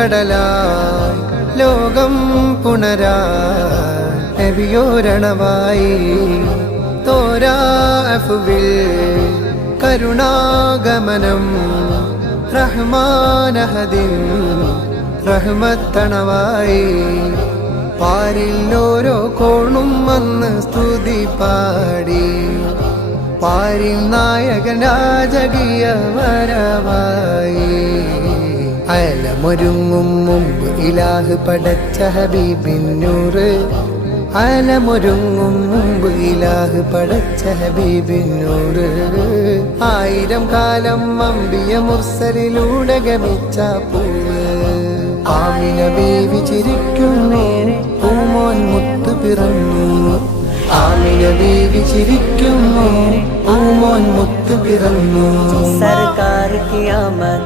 കടലായി ലോകം പുണരാ നബിയോരണവായി തോരാഫുവിൽ കരുണാഗമനം റഹ്മാനഹദിൻ റഹ്മത്തണവായി പാരിൽ ഓരോ കോണും വന്ന് സ്തുതി പാടി പാരിൽ നായകൻ രാജകീയ വരവായി അലമൊരുങ്ങും മുമ്പ് ഇലാഹ് പടച്ച ഹബീബിന്നൂറ് അലമൊരുങ്ങും മുമ്പ് ഇലാഹ് പടച്ച ഹബീബിന്നൂറ് ആയിരം കാലം അമ്പിയ മുർസലിലൂടെ ഗമിച്ച പൂവ് ആമിന ബീവി ചിരിക്കുന്നു പൂമോൻ മുത്ത് പിറന്നു ആമിന ബീവി ചിരിക്കുന്നു പൂമോൻ മുത്ത് പിറന്നു सरकार की आमद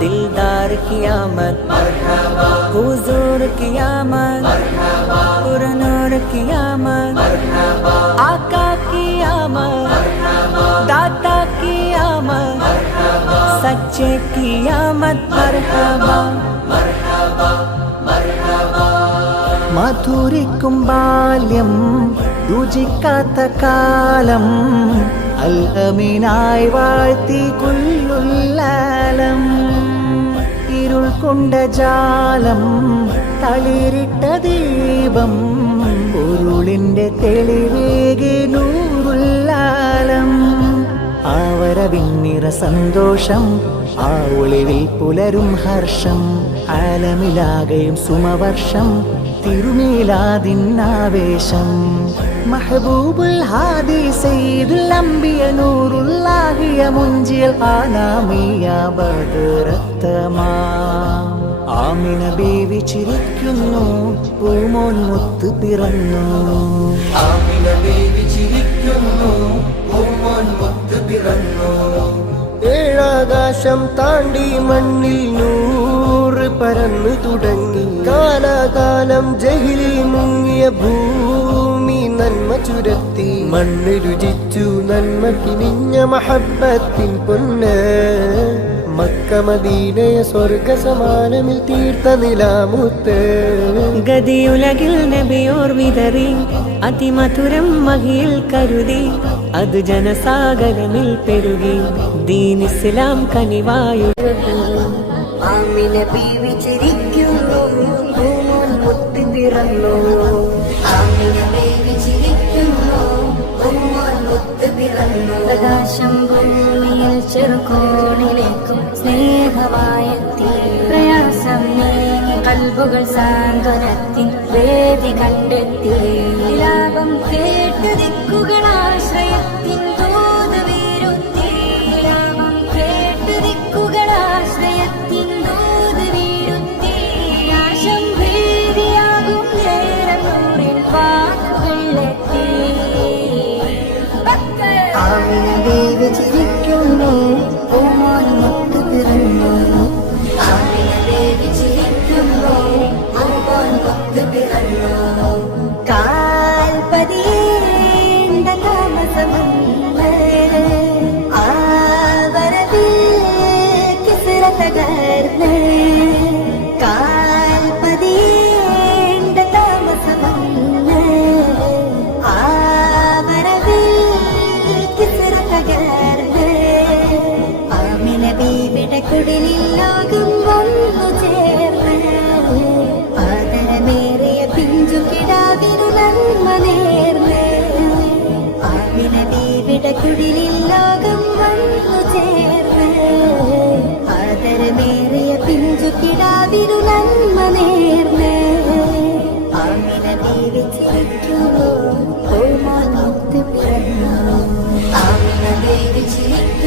दिलदार की आमद हुजूर की आमद पुरनूर की आमद आका की आमद दाता की आमद सच्चे की आमद मरहबा മധുരിക്കും ബാല്യം രുചിക്കാത്ത കാലം അൽഅമീനായി വാഴ്ത്തി കുല്ലുല്ലാലം ഇരുൾ കൊണ്ട ജാലം തളിരിട്ട ദീപം പൊരുളിൻ്റെ തെളിവേകി നൂറുല്ലാലം ആവരവിന്നിറ സന്തോഷം ആ ഒളിവിൽ പുലരും ഹർഷം ആലമിലാകയും സുമവർഷം തിരുമീലാദിന്നാവേശം മഹബൂബുൽ ഹാദി സയ്യിദുൽ അംബിയ നൂറുല്ലാഹിയ മുൻജിൽ ആനാമിയ ബദറത്തമാം ആമിന ബീവി ചിരിക്കുന്നു പൂമോൻ മുത്ത് പിറന്നു ആമിന ബീവി ചിരിക്കുന്നു പൂമോൻ മുത്ത് പിറന്നു ഏഴാകാശം താണ്ടി മണ്ണിൽ നൂറ് പരന്നു തുടങ്ങി കാലാകാലം ജഹിലിൽ മുങ്ങിയ ഭൂമി നന്മ ചുരത്തി മണ്ണ് രുചിച്ചു നന്മ കിനിഞ്ഞ മഹബത്തിൻ പൊന്ന് മക്ക മദീനയെ സ്വർഗ സമാനമിൽ തീർത്ത നിലാമുത്ത് ഗതിയുലകിൽ നബിയോർ വിതറി അതിമധുരം മഹിയിൽ കരുതി അത് ജനസാഗരമിൽ പെരുകി ദീൻ ഇസ്ലാം കനിവായു ആമിന ബീവി ചിരിക്കുന്നു പൂമോൻ മുത്ത് പിറന്നു ആമിന ബീവി ചിരിക്കുന്നു പൂമോൻ മുത്ത് പിറന്നു പ്രകാശം ഭൂമിയിൽ ചെറുകോണിലേക്കും സ്നേഹമായെത്തി പ്രയാസം നീങ്ങി കൽബുകൾ സാന്ത്വനത്തിൻ വേദി കണ്ടെത്തി ലാഭം കേട്ടു ദിക്കുകളാശ്രയത്തിൻ തോത് വീരുത്തി ലാഭം കേട്ടു ദിക്കുകളാശ്രയത്തിൻ തോത് വീരുത്തി നാശം ഭീതിയാകും നേരം നൂറിൽ വാക്കുകളിലെത്തി ആമിന ബീവി ചിരിക്കുന്നു പൂമോൻ മുത്ത് പിറന്നു ആമിന ബീവി ചിരിക്കുന്നു പൂമോൻ മുത്ത് പിറന്നു കാൽപതിയേണ്ട താമസമുണ്ട് ആവരവിൽ കിസ്ര തകർന്ന് കാൽപതിയേണ്ട താമസമുണ്ട് ആവരവിൽ കിസ്ര തകർന്ന് ആമിന ബീവിയുടെ കുടിലിൽ ലോകം വന്നു ചേർന്ന് ആദരമേറിയ പിഞ്ചു കിടാവിനു നന്മ നേർന്ന് ആമിന ബീവിയുടെ കുടിലിൽ ലോകം വന്നു ചേർന്ന് ആദരമേറിയ പിഞ്ചു കിടാവിനു നന്മ നേർന്ന് ആമിന ബീവി ചിരിക്കുന്നു പൂമോൻ മുത്ത് പിറന്നു ആമിന ബീവി ചിരിക്കുന്നു